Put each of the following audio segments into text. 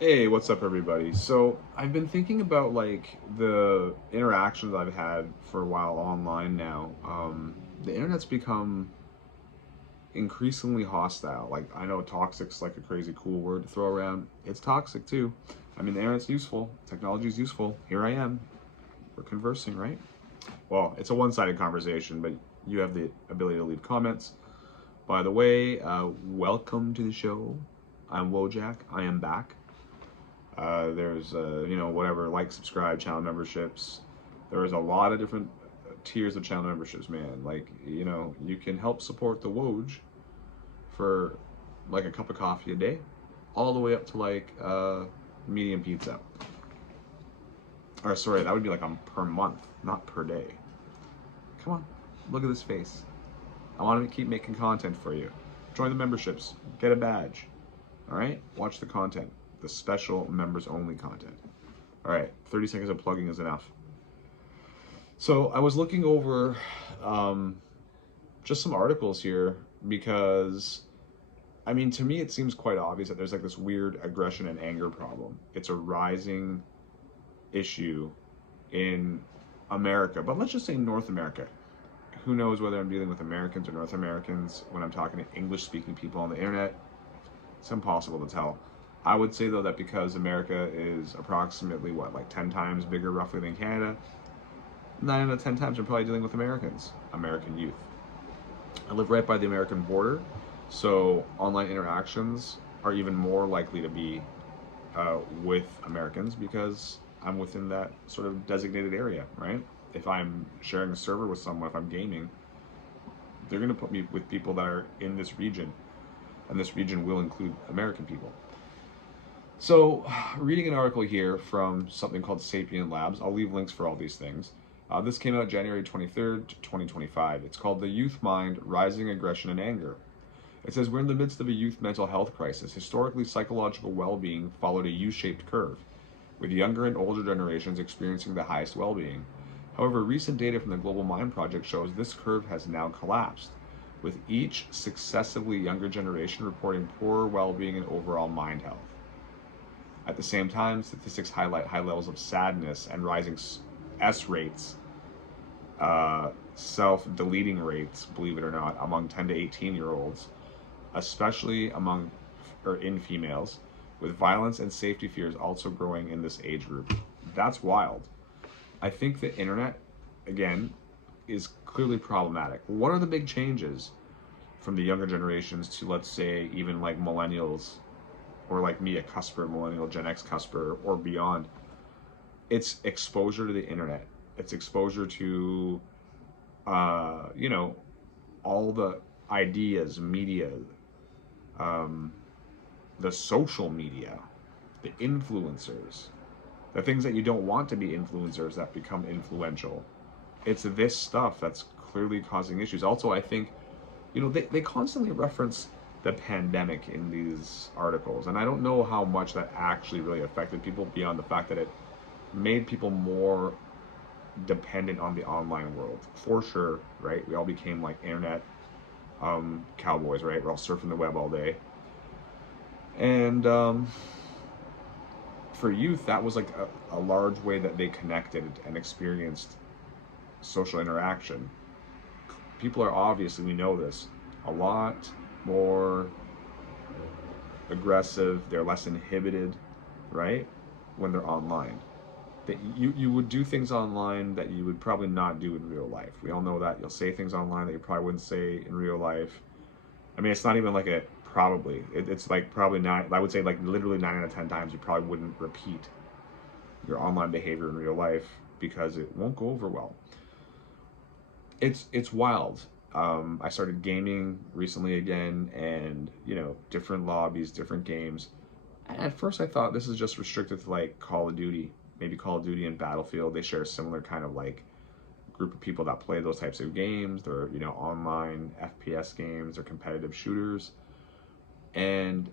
Hey, what's up, everybody? So, I've been thinking about like the interactions I've had for a while online now. The internet's become increasingly hostile. Like, I know toxic's like a crazy cool word to throw around. It's toxic too. I mean, the internet's useful, technology is useful. Here I am. We're conversing, right? Well, it's a one sided conversation, but you have the ability to leave comments. By the way, welcome to the show. I'm Wojak. I am back. There's whatever, like, subscribe, channel memberships. There's a lot of different tiers of channel memberships, man. Like, you can help support the Woj for like a cup of coffee a day, all the way up to like medium pizza. Or sorry, that would be like per month, not per day. Come on, look at this face. I want to keep making content for you. Join the memberships, get a badge. All right, watch the content, the special members only content. All right, 30 seconds of plugging is enough. So I was looking over um, just some articles here because, I mean, to me, it seems quite obvious that there's like this weird aggression and anger problem. It's a rising issue in America, but let's just say North America. Who knows whether I'm dealing with Americans or North Americans when I'm talking to English speaking people on the internet? It's impossible to tell. I would say, though, that because America is approximately, what, like 10 times bigger roughly than Canada, 9 out of 10 times I'm probably dealing with Americans, American youth. I live right by the American border, so online interactions are even more likely to be with Americans because I'm within that sort of designated area, right? If I'm sharing a server with someone, if I'm gaming, they're going to put me with people that are in this region, and this region will include American people. So, reading an article here from something called Sapient Labs, I'll leave links for all these things. This came out January 23rd, 2025. It's called The Youth Mind Rising Aggression and Anger. It says, we're in the midst of a youth mental health crisis. Historically, psychological well being followed a U shaped curve, with younger and older generations experiencing the highest well being. However, recent data from the Global Mind Project shows this curve has now collapsed, with each successively younger generation reporting poorer well being and overall mind health. At the same time, statistics highlight high levels of sadness and rising S rates, self-deleting rates, believe it or not, among 10 to 18-year-olds, especially among or in females, with violence and safety fears also growing in this age group. That's wild. I think the internet, again, is clearly problematic. What are the big changes from the younger generations to, let's say, even like millennials or like me, a cusper, millennial, Gen X cusper, or beyond? It's exposure to the internet. It's exposure to, you know, all the ideas, media, um, the social media, the influencers, the things that you don't want to be influencers that become influential. It's this stuff that's clearly causing issues. Also, I think, they constantly reference the pandemic in these articles, and I don't know how much that actually really affected people beyond the fact that it made people more dependent on the online world. For sure, right? We all became like internet cowboys, right? We're all surfing the web all day. And for youth, that was like a large way that they connected and experienced social interaction. People are obviously, we know this, a lot more aggressive, they're less inhibited, right? When they're online. That you would do things online that you would probably not do in real life. We all know that. You'll say things online that you probably wouldn't say in real life. I mean, it's not even like a probably. It's like probably not. I would say like literally 9 out of 10 times you probably wouldn't repeat your online behavior in real life because it won't go over well. It's wild. I started gaming recently again, and different lobbies, different games. And at first, I thought this is just restricted to like Call of Duty, maybe Call of Duty and Battlefield. They share a similar kind of like group of people that play those types of games. They're online FPS games or competitive shooters, and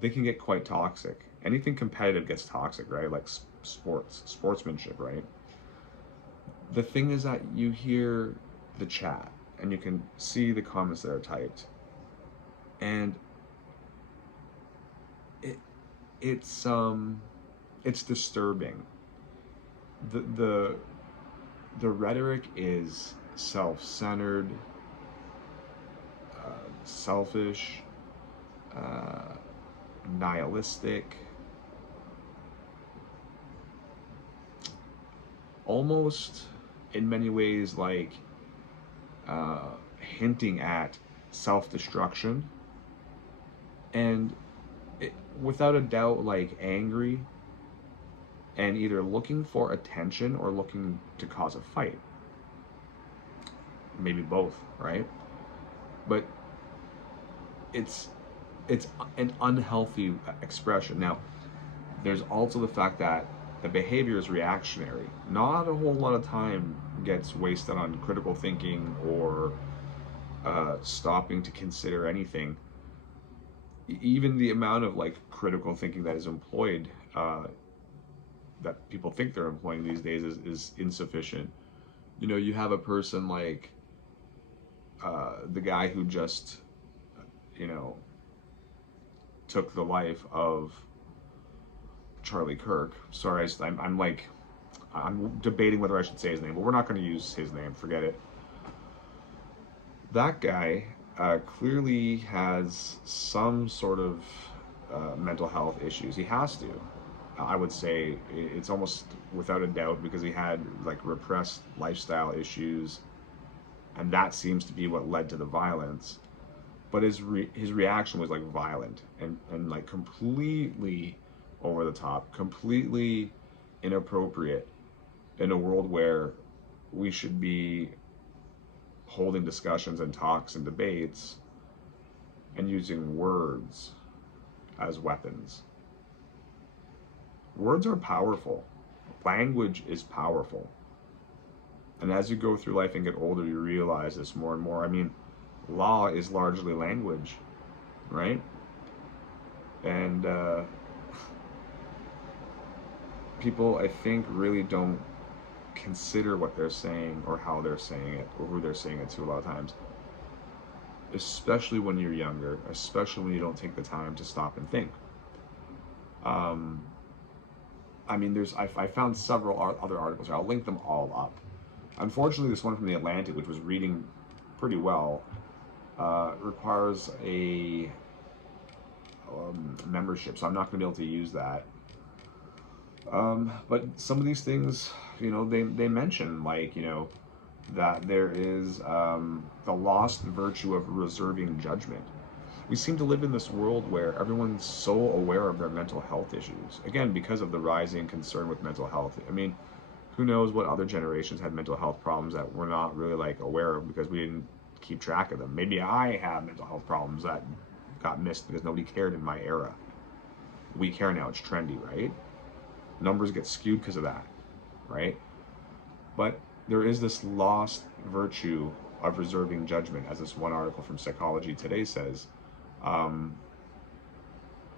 they can get quite toxic. Anything competitive gets toxic, right? Like sportsmanship, right? The thing is that you hear the chat and you can see the comments that are typed, and it it's it's disturbing. The the rhetoric is self-centered, selfish, uh, nihilistic, almost in many ways like hinting at self-destruction, and it, without a doubt, like angry and either looking for attention or looking to cause a fight. Maybe both, right? But it's it's an unhealthy expression. Now, there's also the fact that the behavior is reactionary. Not a whole lot of time gets wasted on critical thinking or stopping to consider anything. Even the amount of like critical thinking that is employed, that people think they're employing these days, is insufficient. You know, you have a person like the guy who just, you know, took the life of Charlie Kirk. Sorry, I'm like, I'm debating whether I should say his name, but we're not going to use his name. Forget it. That guy clearly has some sort of mental health issues. He has to. I would say it's almost without a doubt because he had like repressed lifestyle issues, and that seems to be what led to the violence. But his reaction was like violent and like completely over the top, completely inappropriate in a world where we should be holding discussions and talks and debates and using words as weapons. Words are powerful. Language is powerful. And as you go through life and get older, you realize this more and more. I mean, law is largely language, right? And people, I think, really don't consider what they're saying or how they're saying it or who they're saying it to a lot of times, especially when you're younger, especially when you don't take the time to stop and think. I mean, I found several other articles here. I'll link them all up. Unfortunately, this one from the Atlantic, which was reading pretty well, requires a membership, so I'm not going to be able to use that. But some of these things, you know, they mention, like, you know, that there is the lost virtue of reserving judgment. We seem to live in this world where everyone's so aware of their mental health issues. Again, because of the rising concern with mental health. I mean, who knows what other generations had mental health problems that we're not really like aware of because we didn't keep track of them. Maybe I have mental health problems that got missed because nobody cared in my era. We care now, it's trendy, right? Numbers get skewed because of that, right? But there is this lost virtue of reserving judgment, as this one article from Psychology Today says.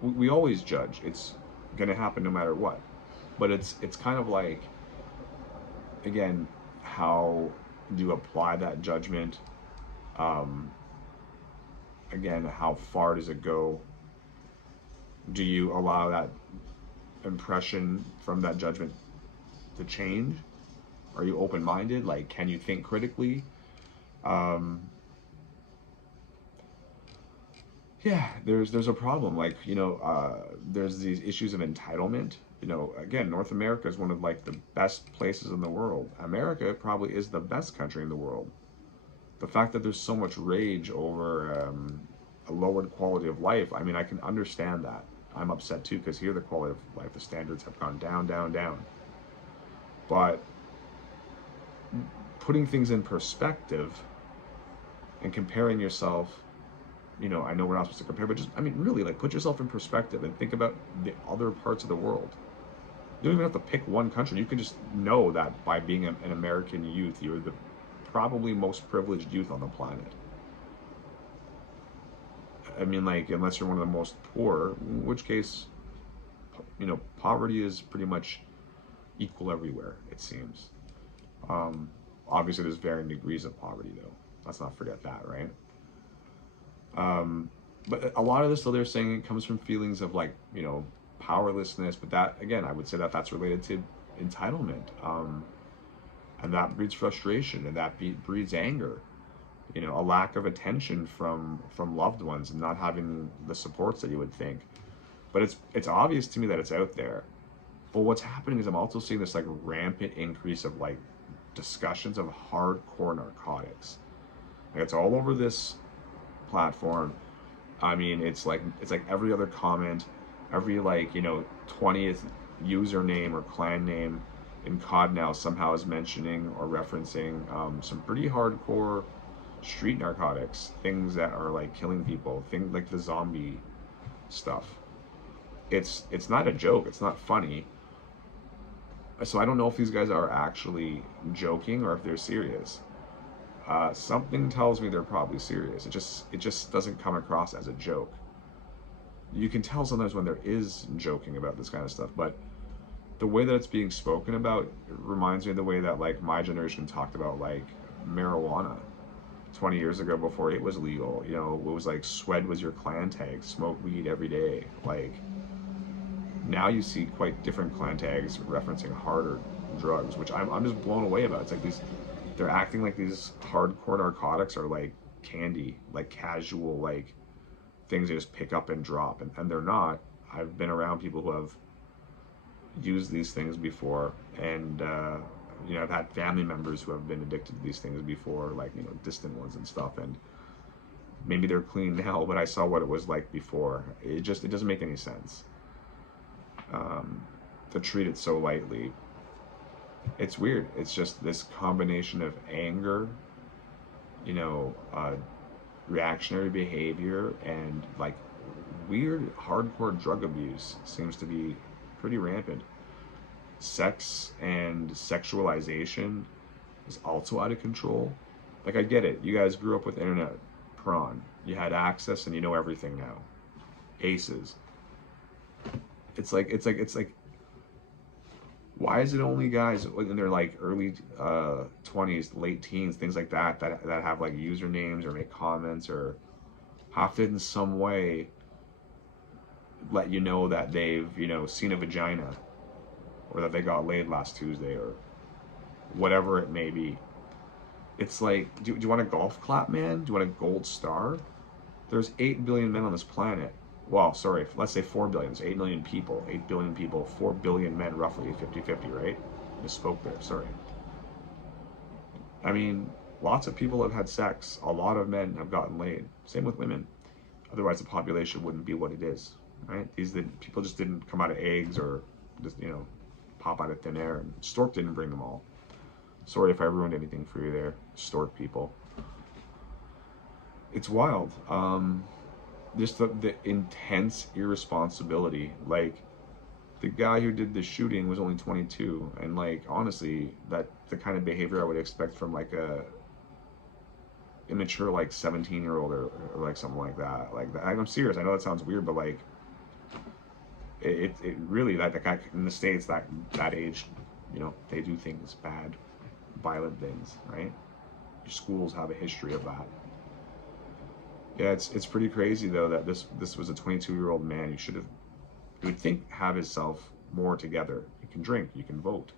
We always judge. It's going to happen no matter what. But it's kind of like, again, how do you apply that judgment? Again, how far does it go? Do you allow that impression from that judgment to change? Are you open-minded? Like, can you think critically? Yeah, there's a problem. Like, you know, there's these issues of entitlement. You know, again, North America is one of like the best places in the world. America probably is the best country in the world. The fact that there's so much rage over a lowered quality of life, I mean, I can understand that. I'm upset too because here the quality of life, the standards have gone down, down, down. But putting things in perspective and comparing yourself, you know, I know we're not supposed to compare, but just, I mean, really, like, put yourself in perspective and think about the other parts of the world. You don't even have to pick one country. You can just know that by being an American youth, you're the probably most privileged youth on the planet. I mean, like, unless you're one of the most poor, in which case, you know, poverty is pretty much equal everywhere, it seems. Obviously, there's varying degrees of poverty, though. Let's not forget that, right? But a lot of this, though, they're saying it comes from feelings of, like, you know, powerlessness. But that, again, I would say that that's related to entitlement, and that breeds frustration, and that breeds anger. You know, a lack of attention from loved ones, and not having the supports that you would think. But it's obvious to me that it's out there. But what's happening is I'm also seeing this like rampant increase of like discussions of hardcore narcotics. Like, it's all over this platform. I mean, it's like every other comment, every like, you know, 20th username or clan name in COD now somehow is mentioning or referencing some pretty hardcore street narcotics, things that are like killing people, things like the zombie stuff. It's not a joke. It's not funny. So I don't know if these guys are actually joking or if they're serious. Something tells me they're probably serious. It just doesn't come across as a joke. You can tell sometimes when there is joking about this kind of stuff, but the way that it's being spoken about, it reminds me of the way that like my generation talked about like marijuana 20 years ago before it was legal. You know, it was like SWED was your clan tag, smoke weed every day. Like, now you see quite different clan tags referencing harder drugs, which I'm just blown away about. It's like they're acting like these hardcore narcotics are like candy, like casual, like things they just pick up and drop, and they're not. I've been around people who have used these things before, and you know, I've had family members who have been addicted to these things before, like, you know, distant ones and stuff, and maybe they're clean now, but I saw what it was like before. It doesn't make any sense to treat it so lightly. It's weird. It's just this combination of anger, you know, reactionary behavior, and like weird hardcore drug abuse seems to be pretty rampant. Sex and sexualization is also out of control. Like, I get it. You guys grew up with internet prawn. You had access and you know everything now. Aces. It's like why is it only guys in their like early 20s, late teens, things like that have like usernames or make comments or have to in some way let you know that they've, you know, seen a vagina, or that they got laid last Tuesday, or whatever it may be. It's like, do you want a golf clap, man? Do you want a gold star? There's 8 billion men on this planet. Well, sorry, let's say 4 billion. There's 8 million people. 8 billion people, 4 billion men, roughly 50-50, right? Misspoke there, sorry. I mean, lots of people have had sex. A lot of men have gotten laid. Same with women. Otherwise, the population wouldn't be what it is, right? People just didn't come out of eggs or just, you know, pop out of thin air. And Stork didn't bring them all. Sorry if I ruined anything for you there, Stork people. It's wild. Just the intense irresponsibility. Like, the guy who did the shooting was only 22, and like, honestly, that's the kind of behavior I would expect from like a immature like 17-year-old or like something like that. Like, I'm serious. I know that sounds weird, but like, it really, that the guy in the States, that age, you know, they do things bad, violent things, right? Your schools have a history of that. Yeah, it's pretty crazy though that this was a 22-year-old man who should have, you would think, have himself more together. You can drink, you can vote,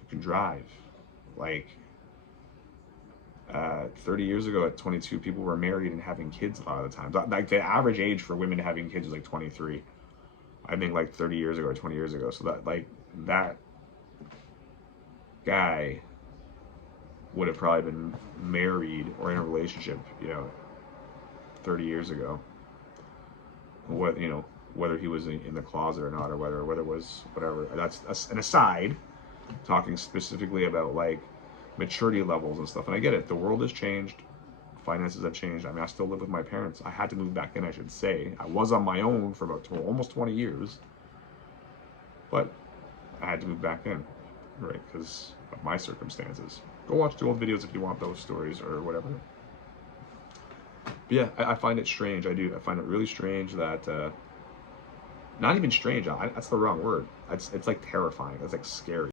you can drive. Like, 30 years ago at 22, people were married and having kids a lot of the time. Like, the average age for women having kids was like 23. I think like 30 years ago or 20 years ago. So that, like, that guy would have probably been married or in a relationship, you know, 30 years ago. What, you know, whether he was in the closet or not, or whether it was whatever. That's an aside, talking specifically about like maturity levels and stuff. And I get it. The world has changed. Finances have changed. I mean, I still live with my parents. I had to move back in, I should say. I was on my own for about almost 20 years, but I had to move back in, right, because of my circumstances. Go watch the old videos if you want those stories or whatever. But yeah, I find it strange. I do. I find it really strange that, not even strange. That's the wrong word. It's like terrifying. It's like scary.